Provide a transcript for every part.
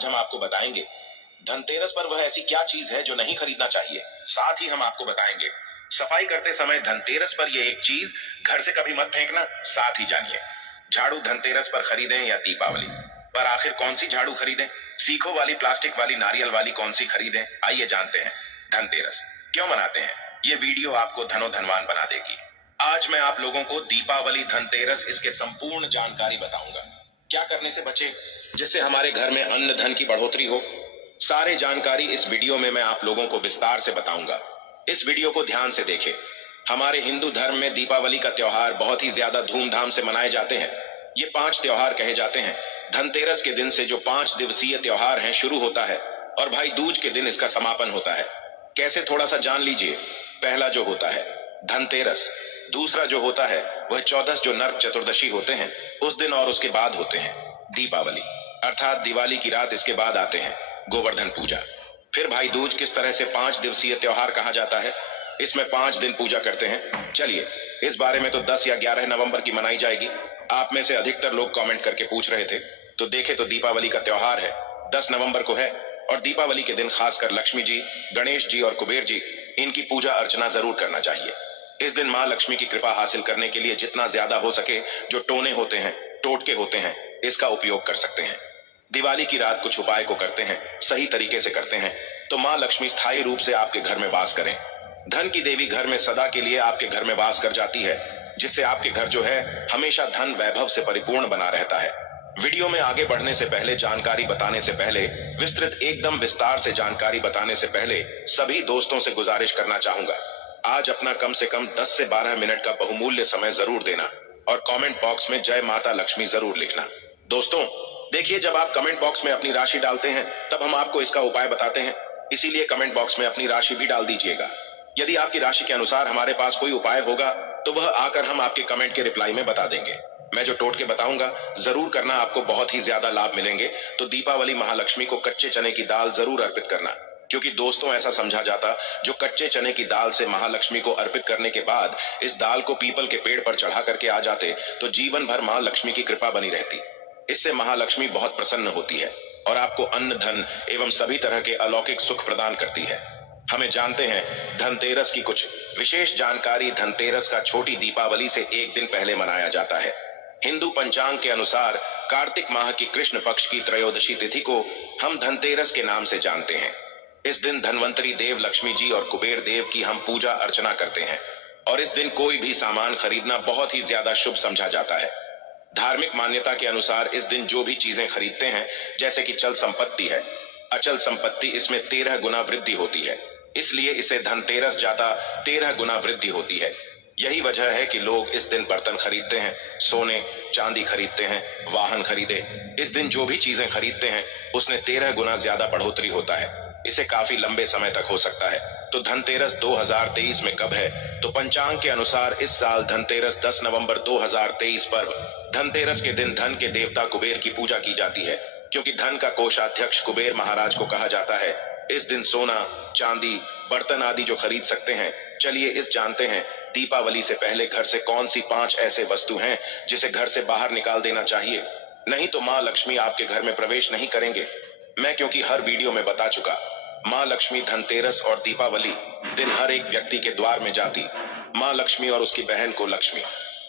आज हम आपको बताएंगे धनतेरस पर वह ऐसी क्या चीज है जो नहीं खरीदना चाहिए। साथ ही हम आपको बताएंगे सफाई करते समय धनतेरस पर यह एक चीज घर से कभी मत फेंकना। साथ ही जानिए झाड़ू धनतेरस पर खरीदें या दीपावली पर आखिर कौन सी झाड़ू खरीदें, सीखों वाली, प्लास्टिक वाली, नारियल वाली, कौन सी खरीदें। आइए जानते हैं धनतेरस क्यों मनाते हैं। ये वीडियो आपको धनोधनवान बना देगी। आज मैं आप लोगों को दीपावली, धनतेरस, इसके संपूर्ण जानकारी बताऊंगा। क्या करने से बचे जिससे हमारे घर में अन्न धन की बढ़ोतरी हो। सारे जानकारी इस वीडियो में मैं आप लोगों को विस्तार से बताऊंगा। इस वीडियो को ध्यान से देखें। हमारे हिंदू धर्म में दीपावली का त्योहार बहुत ही ज्यादा धूमधाम से मनाए जाते हैं। ये 5 त्योहार कहे जाते हैं। धनतेरस के दिन से जो 5 दिवसीय त्योहार है शुरू होता है और भाई दूज के दिन इसका समापन होता है। कैसे, थोड़ा सा जान लीजिए। पहला जो होता है धनतेरस, दूसरा जो होता है वह 14 जो नरक चतुर्दशी होते हैं उस दिन, और उसके बाद होते हैं दीपावली अर्थात दिवाली की रात। इसके बाद आते हैं गोवर्धन पूजा। फिर भाई दूज किस तरह से 5 दिवसीय त्योहार कहा जाता है। इसमें 5 दिन पूजा करते हैं। चलिए, इस बारे में तो 10 या 11 नवंबर की मनाई जाएगी। आप में से अधिकतर लोग कमेंट करके पूछ रहे थे, तो देखे तो दीपावली का त्योहार है 10 नवंबर को है। और दीपावली के दिन खासकर लक्ष्मी जी, गणेश जी और कुबेर जी, इनकी पूजा अर्चना जरूर करना चाहिए। इस दिन माँ लक्ष्मी की कृपा हासिल करने के लिए जितना ज्यादा हो सके जो टोने होते हैं, टोटके होते हैं, इसका उपयोग कर सकते हैं। दिवाली की रात कुछ उपाय को करते हैं, सही तरीके से करते हैं तो माँ लक्ष्मी स्थायी रूप से आपके घर में वास करें। धन की देवी घर में सदा के लिए आपके घर में वास कर जाती है, जिससे आपके घर जो है हमेशा धन वैभव से परिपूर्ण बना रहता है। वीडियो में आगे बढ़ने से पहले, जानकारी बताने से पहले, विस्तृत एकदम विस्तार से जानकारी बताने से पहले सभी दोस्तों से गुजारिश करना चाहूंगा, आज अपना कम से कम 10 से 12 मिनट का बहुमूल्य समय जरूर देना और कमेंट बॉक्स में जय माता लक्ष्मी जरूर लिखना। दोस्तों देखिए, जब आप कमेंट बॉक्स में अपनी राशि डालते हैं तब हम आपको इसका उपाय बताते हैं, इसीलिए कमेंट बॉक्स में अपनी राशि भी डाल दीजिएगा। यदि आपकी राशि के अनुसार हमारे पास कोई उपाय होगा तो वह आकर हम आपके कमेंट के रिप्लाई में बता देंगे। मैं जो टोटके बताऊंगा जरूर करना, आपको बहुत ही ज्यादा लाभ मिलेंगे। तो दीपावली महालक्ष्मी को कच्चे चने की दाल जरूर अर्पित करना, क्योंकि दोस्तों ऐसा समझा जाता जो कच्चे चने की दाल से महालक्ष्मी को अर्पित करने के बाद इस दाल को पीपल के पेड़ पर चढ़ा करके आ जाते तो जीवन भर माँ लक्ष्मी की कृपा बनी रहती। इससे महालक्ष्मी बहुत प्रसन्न होती है और आपको अन्न धन एवं सभी तरह के अलौकिक सुख प्रदान करती है। हमें जानते हैं धनतेरस की कुछ विशेष जानकारी। धनतेरस का छोटी दीपावली से एक दिन पहले मनाया जाता है। हिंदू पंचांग के अनुसार कार्तिक माह की कृष्ण पक्ष की त्रयोदशी तिथि को हम धनतेरस के नाम से जानते हैं। इस दिन धनवंतरी देव लक्ष्मी जी और कुबेर देव की हम पूजा अर्चना करते हैं और इस दिन कोई भी सामान खरीदना बहुत ही ज्यादा शुभ समझा जाता है। धार्मिक मान्यता के अनुसार इस दिन जो भी चीजें खरीदते हैं, जैसे कि चल संपत्ति है, अचल संपत्ति, इसमें 13 गुना वृद्धि होती है, इसलिए इसे धनतेरस जाता 13 गुना वृद्धि होती है। यही वजह है कि लोग इस दिन बर्तन खरीदते हैं, सोने चांदी खरीदते हैं, वाहन खरीदे। इस दिन जो भी चीजें खरीदते हैं उसमें 13 गुना ज्यादा बढ़ोतरी होता है। इसे काफी लंबे समय तक हो सकता है। तो धनतेरस 2023 में कब है, तो पंचांग के अनुसार इस साल धनतेरस 10 नवंबर 2023 पर्व। धनतेरस के दिन धन के देवता कुबेर की पूजा की जाती है, क्योंकि धन का कोषाध्यक्ष कुबेर महाराज को कहा जाता है। इस दिन सोना चांदी बर्तन आदि जो खरीद सकते हैं। चलिए इस जानते हैं दीपावली से पहले घर से कौन सी 5 ऐसे वस्तु हैं जिसे घर से बाहर निकाल देना चाहिए, नहीं तो माँ लक्ष्मी आपके घर में प्रवेश नहीं करेंगे। मैं क्योंकि हर वीडियो में बता चुका, माँ लक्ष्मी धनतेरस और दीपावली दिन हर एक व्यक्ति के द्वार में जाती। माँ लक्ष्मी और उसकी बहन को लक्ष्मी।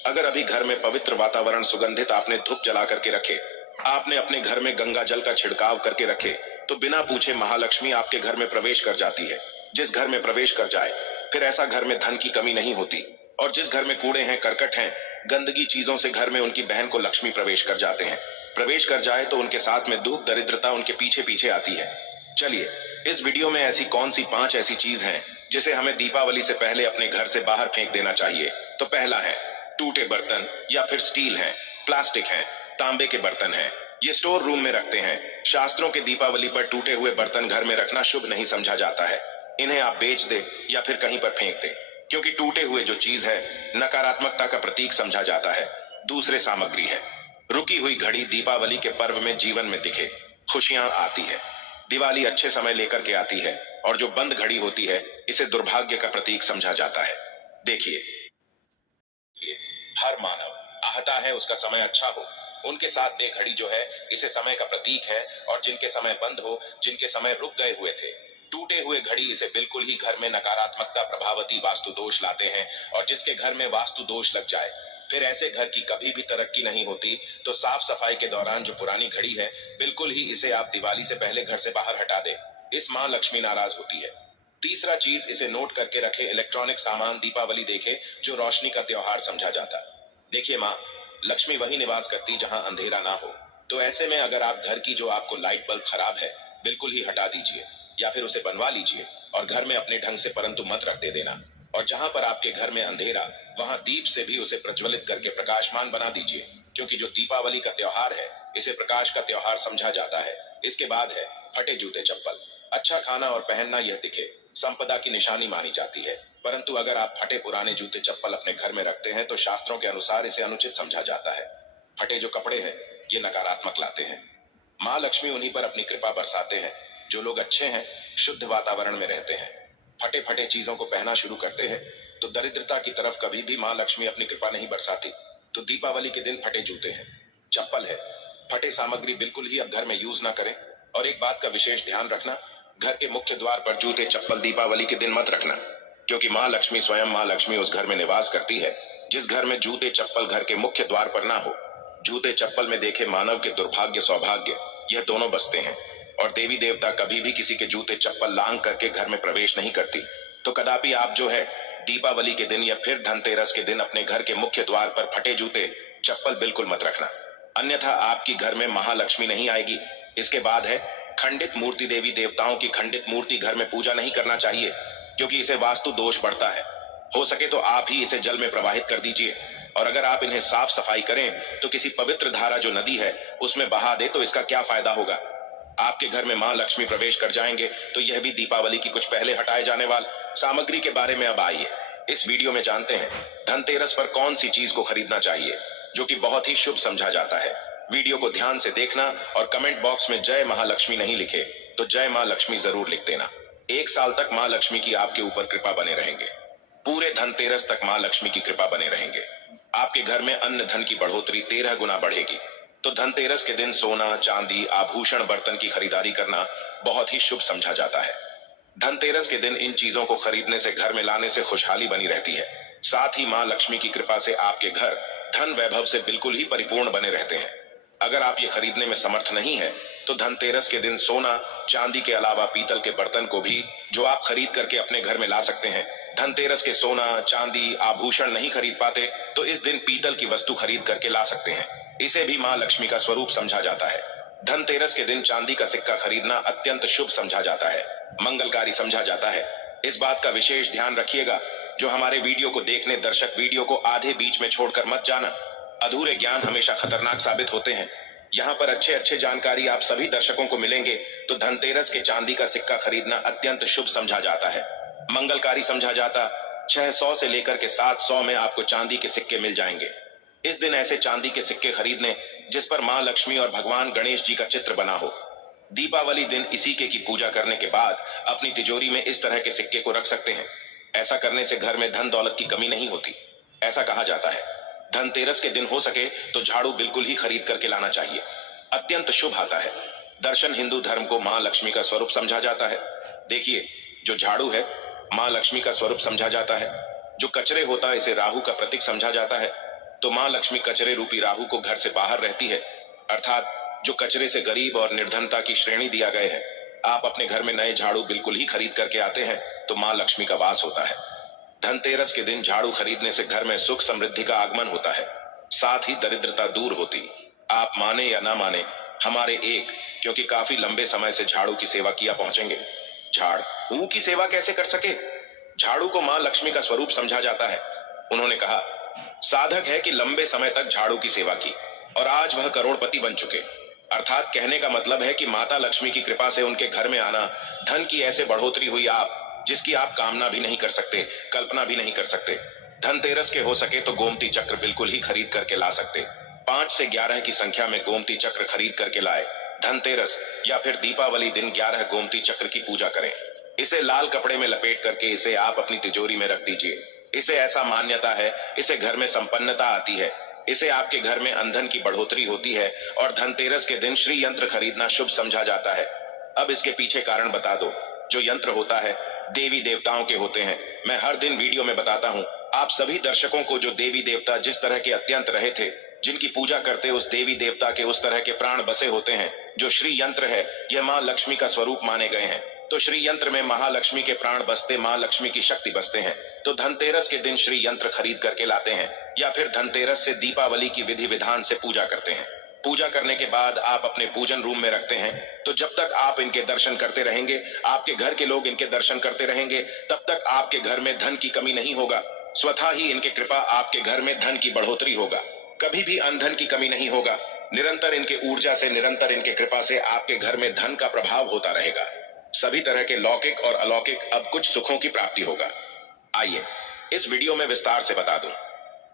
अगर अभी घर में पवित्र वातावरण सुगंधित आपने धूप जला करके रखे, आपने अपने घर में गंगा जल का छिड़काव करके रखे, तो बिना पूछे महालक्ष्मी आपके घर में प्रवेश कर जाती है। जिस घर में प्रवेश कर जाए फिर ऐसा घर में धन की कमी नहीं होती। और जिस घर में कूड़े हैं, करकट हैं, गंदगी चीजों से घर में उनकी बहन को लक्ष्मी प्रवेश कर जाते हैं। प्रवेश कर जाए तो उनके साथ में दुख दरिद्रता उनके पीछे पीछे आती है। चलिए इस वीडियो में ऐसी कौन सी 5 ऐसी चीज हैं जिसे हमें दीपावली से पहले अपने घर से बाहर फेंक देना चाहिए। तो पहला है टूटे बर्तन, या फिर स्टील हैं, प्लास्टिक हैं, तांबे के बर्तन हैं। ये स्टोर रूम में रखते हैं। शास्त्रों के दीपावली पर टूटे हुए बर्तन घर में रखना शुभ नहीं समझा जाता है। इन्हें आप बेच दे या फिर कहीं पर फेंक दे, क्योंकि टूटे हुए जो चीज है नकारात्मकता का प्रतीक समझा जाता है। दूसरे सामग्री है रुकी हुई घड़ी। दीपावली के पर्व में जीवन में दिखे खुशियां आती है। दिवाली अच्छे समय लेकर के आती है और जो बंद घड़ी होती है इसे दुर्भाग्य का प्रतीक समझा जाता है। देखिए हर मानव चाहता है उसका समय अच्छा हो, उनके साथ दे घड़ी जो है इसे समय का प्रतीक है, और जिनके समय बंद हो, जिनके समय रुक गए हुए थे, टूटे हुए घड़ी इसे बिल्कुल ही घर में नकारात्मकता प्रभावती वास्तु दोष लाते हैं। और जिसके घर में वास्तु दोष लग जाए फिर ऐसे घर की कभी भी तरक्की नहीं होती। तो साफ सफाई के दौरान जो पुरानी घड़ी है बिल्कुल ही इसे आप दिवाली से पहले घर से बाहर हटा दे, इस माँ लक्ष्मी नाराज होती है। तीसरा चीज इसे नोट करके रखे, इलेक्ट्रॉनिक सामान दीपावली देखे जो रोशनी का त्योहार समझा जाता। देखिए माँ, लक्ष्मी वही निवास करती जहां अंधेरा ना हो। तो ऐसे में अगर आप घर की जो आपको लाइट बल्ब खराब है बिल्कुल ही हटा दीजिए, या फिर उसे बनवा लीजिए और घर में अपने ढंग से परंतु मत रख दे देना। और जहां पर आपके घर में अंधेरा वहां दीप से भी उसे प्रज्वलित करके प्रकाशमान बना दीजिए, क्योंकि जो दीपावली का त्योहार है इसे प्रकाश का त्योहार समझा जाता है। इसके बाद है फटे जूते चप्पल। अच्छा खाना और पहनना यह दिखे संपदा की निशानी मानी जाती है, परंतु अगर आप फटे पुराने जूते चप्पल अपने घर में रखते हैं तो शास्त्रों के अनुसार इसे अनुचित समझा जाता है। फटे जो कपड़े हैं ये नकारात्मक लाते हैं। माँ लक्ष्मी उन्हीं पर अपनी कृपा बरसाते हैं जो लोग अच्छे हैं, शुद्ध वातावरण में रहते हैं। फटे फटे चीजों को पहना शुरू करते हैं तो दरिद्रता की तरफ कभी भी माँ लक्ष्मी अपनी कृपा नहीं बरसाती। तो दीपावली के दिन फटे जूते हैं, चप्पल है, फटे सामग्री बिल्कुल ही अब घर में यूज ना करें। और एक बात का विशेष ध्यान रखना, घर के मुख्य द्वार पर जूते चप्पल दीपावली के दिन मत रखना, क्योंकि माँ लक्ष्मी स्वयं माँ लक्ष्मी उस घर में निवास करती है जिस घर में जूते चप्पल घर के मुख्य द्वार पर ना हो। जूते चप्पल में देखे मानव के दुर्भाग्य सौभाग्य यह दोनों बसते हैं, और देवी देवता कभी भी किसी के जूते चप्पल लांग करके घर में प्रवेश नहीं करती। तो कदापि आप जो है दीपावली के दिन या फिर धनतेरस के दिन अपने घर के मुख्य द्वार पर फटे जूते चप्पल बिल्कुल मत रखना, अन्यथा आपकी घर में महालक्ष्मी नहीं आएगी। इसके बाद है खंडित मूर्ति। देवी देवताओं की खंडित मूर्ति घर में पूजा नहीं करना चाहिए, क्योंकि इसे वास्तु दोष बढ़ता है। हो सके तो आप ही इसे जल में प्रवाहित कर दीजिए, और अगर आप इन्हें साफ सफाई करें तो किसी पवित्र धारा जो नदी है उसमें बहा दे तो इसका क्या फायदा होगा। आपके घर में माँ लक्ष्मी प्रवेश कर जाएंगे। तो यह भी दीपावली की कुछ पहले हटाए जाने वाली सामग्री के बारे में अब आइए इस वीडियो में जानते हैं धनतेरस पर कौन सी चीज को खरीदना चाहिए जो कि बहुत ही शुभ समझा जाता है। वीडियो को ध्यान से देखना और कमेंट बॉक्स में जय महालक्ष्मी नहीं लिखे तो जय माँ लक्ष्मी जरूर लिख देना। 1 साल तक माँ लक्ष्मी की आपके ऊपर कृपा बने रहेंगे। पूरे धनतेरस तक माँ लक्ष्मी की कृपा बने रहेंगे। आपके घर में अन्न धन की बढ़ोतरी 13 गुना बढ़ेगी। तो धनतेरस के दिन सोना चांदी आभूषण बर्तन की खरीदारी करना बहुत ही शुभ समझा जाता है। धनतेरस के दिन इन चीजों को खरीदने से घर में लाने से खुशहाली बनी रहती है। साथ ही माँ लक्ष्मी की कृपा से आपके घर धन वैभव से बिल्कुल ही परिपूर्ण बने रहते हैं। अगर आप ये खरीदने में समर्थ नहीं है तो धनतेरस के दिन सोना चांदी के अलावा पीतल के बर्तन को भी जो आप खरीद करके अपने घर में ला सकते हैं। धनतेरस के सोना चांदी आभूषण नहीं खरीद पाते तो इस दिन पीतल की वस्तु खरीद करके ला सकते हैं। इसे भी माँ लक्ष्मी का स्वरूप समझा जाता है। धनतेरस के दिन चांदी का सिक्का खरीदना अत्यंत शुभ समझा जाता है, मंगलकारी समझा जाता है। इस बात का विशेष ध्यान रखिएगा। जो हमारे वीडियो को देखने दर्शक वीडियो को आधे बीच में छोड़कर मत जाना। अधूरे ज्ञान हमेशा खतरनाक साबित होते हैं। यहाँ पर अच्छे जानकारी आप सभी दर्शकों को मिलेंगे। तो धनतेरस के चांदी का सिक्का खरीदना अत्यंत शुभ समझा जाता है, मंगलकारी समझा जाता। 600 से लेकर के 700 में आपको चांदी के सिक्के मिल जाएंगे। इस दिन ऐसे चांदी के सिक्के खरीदने जिस पर माँ लक्ष्मी और भगवान गणेश जी का चित्र बना हो। दीपावली दिन इसी के की पूजा करने के बाद अपनी तिजोरी में इस तरह के सिक्के को रख सकते हैं। ऐसा करने से घर में धन दौलत की कमी नहीं होती। ऐसा कहा जाता है धनतेरस के दिन हो सके तो झाड़ू बिल्कुल ही खरीद करके लाना चाहिए, अत्यंत शुभ आता है। दर्शन हिंदू धर्म को माँ लक्ष्मी का स्वरूप समझा जाता है। देखिए, जो झाड़ू है माँ लक्ष्मी का स्वरूप समझा जाता है। जो कचरे होता है इसे राहु का प्रतीक समझा जाता है। तो माँ लक्ष्मी कचरे रूपी राहु को घर से बाहर रहती है, अर्थात जो कचरे से गरीब और निर्धनता की श्रेणी दिया गए है। आप अपने घर में नए झाड़ू बिल्कुल ही खरीद करके आते हैं तो माँ लक्ष्मी का वास होता है। धनतेरस के दिन झाड़ू खरीदने से घर में सुख समृद्धि का आगमन होता है, साथ ही दरिद्रता दूर होती। आप माने या ना माने, हमारे एक क्योंकि काफी लंबे समय से झाड़ू की सेवा किया पहुंचेंगे। झाड़ू की सेवा कैसे कर सके? झाड़ू को माँ लक्ष्मी का स्वरूप समझा जाता है। उन्होंने कहा, साधक है कि लंबे समय तक झाड़ू की सेवा की और आज वह करोड़पति बन चुके। अर्थात कहने का मतलब है कि माता लक्ष्मी की कृपा से उनके घर में आना, धन की ऐसे बढ़ोतरी हुई आप जिसकी आप कामना भी नहीं कर सकते, कल्पना भी नहीं कर सकते। धनतेरस के हो सके तो गोमती चक्र बिल्कुल ही खरीद करके ला सकते। 5 से 11 की संख्या में गोमती चक्र खरीद करके लाए। धनतेरस या फिर दीपावली दिन 11 गोमती चक्र की पूजा करें। इसे लाल कपड़े में लपेट करके इसे आप अपनी तिजोरी में रख दीजिए। इसे ऐसा मान्यता है, इसे घर में संपन्नता आती है। इसे आपके घर में अंधन की बढ़ोतरी होती है और धनतेरस के दिन श्री यंत्र खरीदना शुभ समझा जाता है। अब इसके पीछे कारण बता दो। जो यंत्र होता है देवी देवताओं के होते हैं। मैं हर दिन वीडियो में बताता हूँ आप सभी दर्शकों को, जो देवी देवता जिस तरह के अत्यंत रहे थे, जिनकी पूजा करते उस देवी देवता के उस तरह के प्राण बसे होते हैं। जो श्री यंत्र है यह माँ लक्ष्मी का स्वरूप माने गए हैं। तो श्री यंत्र में महालक्ष्मी के प्राण बसते, माँ लक्ष्मी की शक्ति बसते हैं। तो धनतेरस के दिन श्री यंत्र खरीद करके लाते हैं या फिर धनतेरस से दीपावली की विधि विधान से पूजा करते हैं। पूजा करने के बाद आप अपने पूजन रूम में रखते हैं। तो जब तक आप इनके दर्शन करते रहेंगे, आपके घर के लोग इनके दर्शन करते रहेंगे, तब तक आपके घर में धन की कमी नहीं होगा। स्वतः ही इनके कृपा आपके घर में धन की बढ़ोतरी होगा। कभी भी अनधन की कमी नहीं होगा। निरंतर इनके ऊर्जा से, निरंतर इनके कृपा से आपके घर में धन का प्रभाव होता रहेगा। सभी तरह के लौकिक और अलौकिक अब कुछ सुखों की प्राप्ति होगा। आइए इस वीडियो में विस्तार से बता दूं।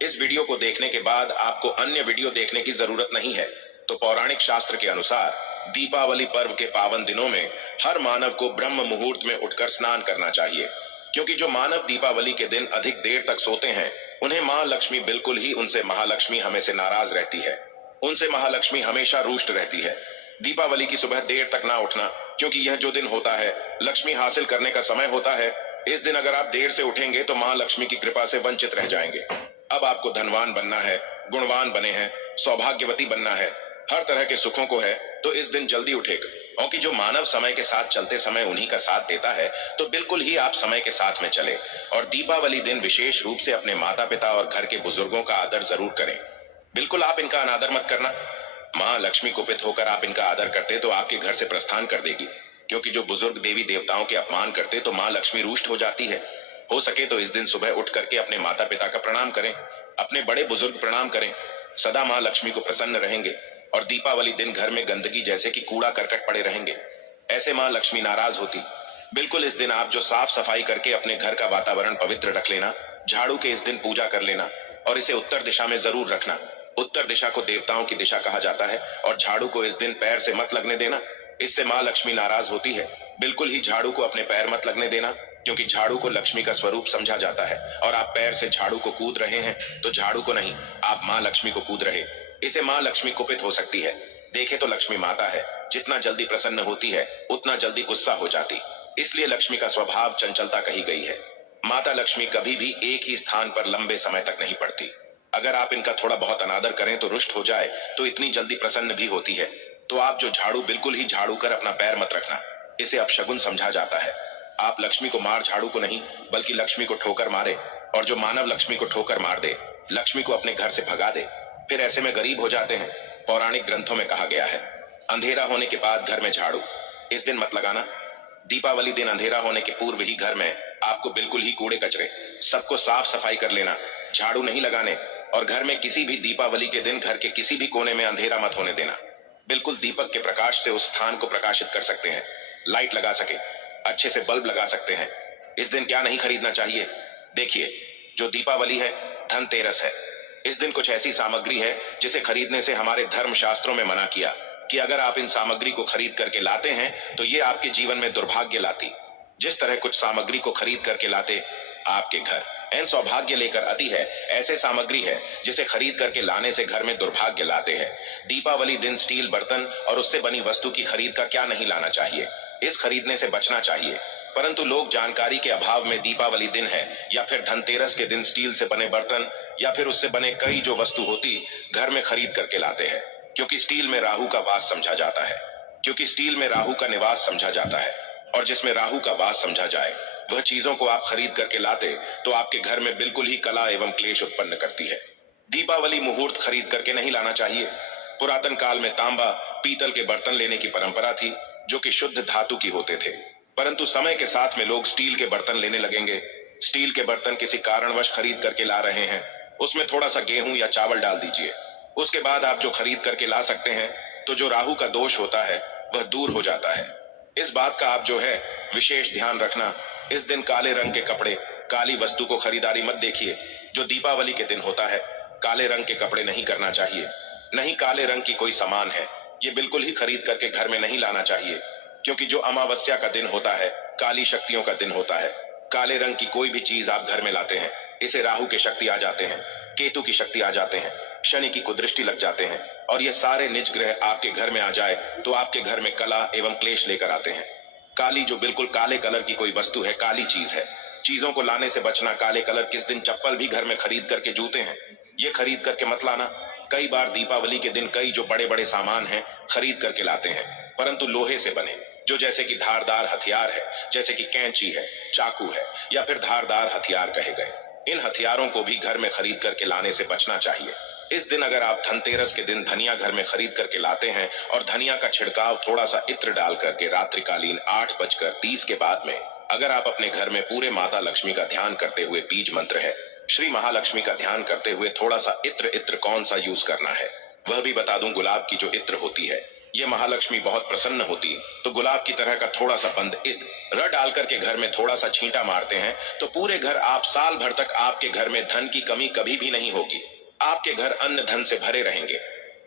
इस वीडियो को देखने के बाद आपको अन्य वीडियो देखने की जरूरत नहीं है। तो पौराणिक शास्त्र के अनुसार दीपावली पर्व के पावन दिनों में हर मानव को ब्रह्म मुहूर्त में उठकर स्नान करना चाहिए, क्योंकि जो मानव दीपावली के दिन अधिक देर तक सोते हैं उन्हें माँ लक्ष्मी बिल्कुल ही, उनसे महालक्ष्मी हमेशा नाराज रहती है। उनसे महालक्ष्मी हमेशा रुष्ट रहती है। दीपावली की सुबह देर तक ना उठना, क्योंकि यह जो दिन होता है लक्ष्मी हासिल करने का समय होता है। इस दिन अगर आप देर से उठेंगे तो माँ लक्ष्मी की कृपा से वंचित रह जाएंगे। अब आपको धनवान बनना है, गुणवान बने हैं, सौभाग्यवती बनना है, हर तरह के सुखों को है, तो इस दिन जल्दी उठेगा। क्योंकि जो मानव समय के साथ चलते समय उन्हीं का साथ देता है, तो बिल्कुल ही आप समय के साथ में चले और दीपावली दिन विशेष रूप से अपने माता पिता और घर के बुजुर्गों का आदर जरूर करें। बिल्कुल आप इनका अनादर मत करना। माँ लक्ष्मी कुपित होकर आप इनका आदर करते तो आपके घर से प्रस्थान कर देगी, क्योंकि जो बुजुर्ग देवी देवताओं के अपमान करते तो माँ लक्ष्मी रुष्ट हो जाती है। हो सके तो इस दिन सुबह उठ करके अपने माता पिता का प्रणाम करें, अपने बड़े बुजुर्ग प्रणाम करें। सदा माँ लक्ष्मी को प्रसन्न रहेंगे और दीपावली दिन घर में गंदगी जैसे कि कूड़ा करकट पड़े रहेंगे, ऐसे माँ लक्ष्मी नाराज होती। बिल्कुल इस दिन आप जो साफ सफाई करके अपने घर का वातावरण पवित्र रख लेना, झाड़ू के इस दिन पूजा कर लेना और इसे उत्तर दिशा में जरूर रखना। उत्तर दिशा को देवताओं की दिशा कहा जाता है और झाड़ू को इस दिन पैर से मत लगने देना, इससे माँ लक्ष्मी नाराज होती है। बिल्कुल ही झाड़ू को अपने पैर मत लगने देना, क्योंकि झाड़ू को लक्ष्मी का स्वरूप समझा जाता है और आप पैर से झाड़ू को कूद रहे हैं तो झाड़ू को नहीं, आप माँ लक्ष्मी को कूद रहे। इसे माँ लक्ष्मी कुपित हो सकती है। देखे तो लक्ष्मी माता है, जितना जल्दी प्रसन्न होती है उतना जल्दी गुस्सा हो जाती, इसलिए लक्ष्मी का स्वभाव चंचलता कही गई है। माता लक्ष्मी कभी भी एक ही स्थान पर लंबे समय तक नहीं पड़ती। अगर आप इनका थोड़ा बहुत अनादर करें तो रुष्ट हो जाए तो इतनी जल्दी प्रसन्न भी होती है। तो आप जो झाड़ू, बिल्कुल ही झाड़ू कर अपना पैर मत रखना, इसे अपशगुन समझा जाता है। आप लक्ष्मी को मार झाड़ू को नहीं, बल्कि लक्ष्मी को ठोकर मारे, और जो मानव लक्ष्मी को ठोकर मार दे लक्ष्मी को अपने घर से भगा दे, फिर ऐसे में गरीब हो जाते हैं। पौराणिक ग्रंथों में कहा गया है, अंधेरा होने के बाद घर में झाड़ू इस दिन मत लगाना। दीपावली दिन अंधेरा होने के पूर्व ही घर में आपको बिल्कुल ही कूड़े कचरे सबको साफ सफाई कर लेना, झाड़ू नहीं लगाने। और घर में किसी भी दीपावली के दिन घर के किसी भी कोने में अंधेरा मत होने देना। बिल्कुल दीपक के प्रकाश से उस स्थान को प्रकाशित कर सकते हैं, लाइट लगा सके, अच्छे से बल्ब लगा सकते हैं। इस दिन क्या नहीं खरीदना चाहिए? देखिए, जो दीपावली है धनतेरस है। इस दिन कुछ ऐसी सामग्री है जिसे खरीदने से हमारे धर्म शास्त्रों में मना किया कि अगर आप इन सामग्री को खरीद करके लाते हैं तो ये आपके जीवन में दुर्भाग्य लाती। जिस तरह कुछ सामग्री को खरीद करके लाते आपके घर एन सौभाग्य लेकर आती है, ऐसे सामग्री है जिसे खरीद करके लाने से घर में दुर्भाग्य लाते हैं। दीपावली दिन स्टील बर्तन और उससे बनी वस्तु की खरीद का क्या नहीं लाना चाहिए, इस खरीदने से बचना चाहिए। परंतु लोग जानकारी के अभाव में दीपावली दिन है या फिर धनतेरस के दिन स्टील से बने बर्तन या फिर उससे बने कई जो वस्तु होती घर में खरीद करके लाते हैं, क्योंकि स्टील में राहु का वास समझा जाता है, क्योंकि स्टील में राहु का निवास समझा जाता है, और जिसमें राहु का वास समझा जाए वह चीजों को आप खरीद करके लाते तो आपके घर में बिल्कुल ही कला एवं क्लेश उत्पन्न करती है। दीपावली मुहूर्त खरीद करके नहीं लाना चाहिए। पुरातन काल में तांबा, पीतल के बर्तन लेने की परंपरा थी जो कि शुद्ध धातु की होते थे, परंतु समय के साथ में लोग स्टील के बर्तन लेने लगेंगे। स्टील के बर्तन किसी कारणवश खरीद करके ला रहे हैं, उसमें थोड़ा सा गेहूं या चावल डाल दीजिए, उसके बाद आप जो खरीद करके ला सकते हैं, तो जो राहु का दोष होता है वह दूर हो जाता है। इस बात का आप जो है विशेष ध्यान रखना। इस दिन काले रंग के कपड़े, काली वस्तु को खरीदारी मत देखिए। जो दीपावली के दिन होता है काले रंग के कपड़े नहीं करना चाहिए, नहीं काले रंग की कोई सामान है ये बिल्कुल ही खरीद करके घर में नहीं लाना चाहिए, क्योंकि जो अमावस्या का दिन होता है काली शक्तियों का दिन होता है। काले रंग की कोई भी चीज आप घर में लाते हैं, इसे राहु के शक्ति आ जाते हैं, केतु की शक्ति आ जाते हैं, शनि की कुदृष्टि लग जाते हैं और ये सारे निज ग्रह आपके घर में आ जाए तो आपके घर में कला एवं क्लेश लेकर आते हैं। काली जो बिल्कुल काले कलर की कोई वस्तु है, काली चीज है। चीजों को लाने से बचना। काले कलर किस दिन चप्पल भी घर में खरीद करके जूते हैं, ये खरीद करके मत लाना। कई बार दीपावली के दिन कई जो बड़े बड़े सामान हैं खरीद करके लाते हैं, परंतु लोहे से बने, जो जैसे कि धारदार हथियार है, जैसे कि कैंची है, चाकू है या फिर धारदार हथियार कहे गए। इन हथियारों को भी घर में खरीद करके लाने से बचना चाहिए। इस दिन अगर आप धनतेरस के दिन धनिया घर में खरीद करके लाते हैं और धनिया का छिड़काव थोड़ा सा इत्र डाल करके रात्रिकालीन 8:30 के बाद में अगर आप अपने घर में पूरे माता लक्ष्मी का ध्यान करते हुए, बीज मंत्र है श्री महालक्ष्मी का ध्यान करते हुए थोड़ा सा इत्र कौन सा यूज करना है वह भी बता दूं। गुलाब की जो इत्र होती है ये महालक्ष्मी बहुत प्रसन्न होती, तो गुलाब की तरह का थोड़ा सा बंद इत्र र डाल करके घर में थोड़ा सा छींटा मारते हैं तो पूरे घर आप साल भर तक आपके घर में धन की कमी कभी भी नहीं होगी। आपके घर अन्न धन से भरे रहेंगे।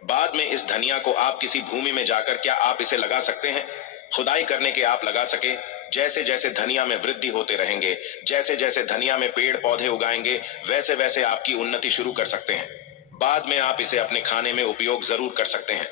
बाद में इस धनिया को आप किसी भूमि में जाकर क्या आप इसे लगा सकते हैं? खुदाई करने के आप लगा सके। जैसे जैसे धनिया में वृद्धि होते रहेंगे, जैसे जैसे धनिया में पेड़ पौधे उगाएंगे, वैसे वैसे आपकी उन्नति शुरू कर सकते हैं। बाद में आप इसे अपने खाने में उपयोग जरूर कर सकते हैं।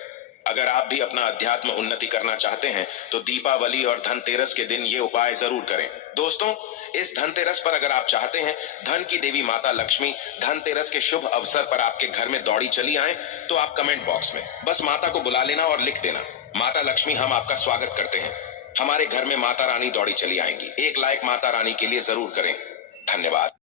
अगर आप भी अपना अध्यात्म उन्नति करना चाहते हैं तो दीपावली और धनतेरस के दिन ये उपाय जरूर करें। दोस्तों, इस धनतेरस पर अगर आप चाहते हैं धन की देवी माता लक्ष्मी धनतेरस के शुभ अवसर पर आपके घर में दौड़ी चली आए तो आप कमेंट बॉक्स में बस माता को बुला लेना और लिख देना, माता लक्ष्मी हम आपका स्वागत करते हैं, हमारे घर में माता रानी दौड़ी चली आएंगी। एक लाइक माता रानी के लिए जरूर करें। धन्यवाद।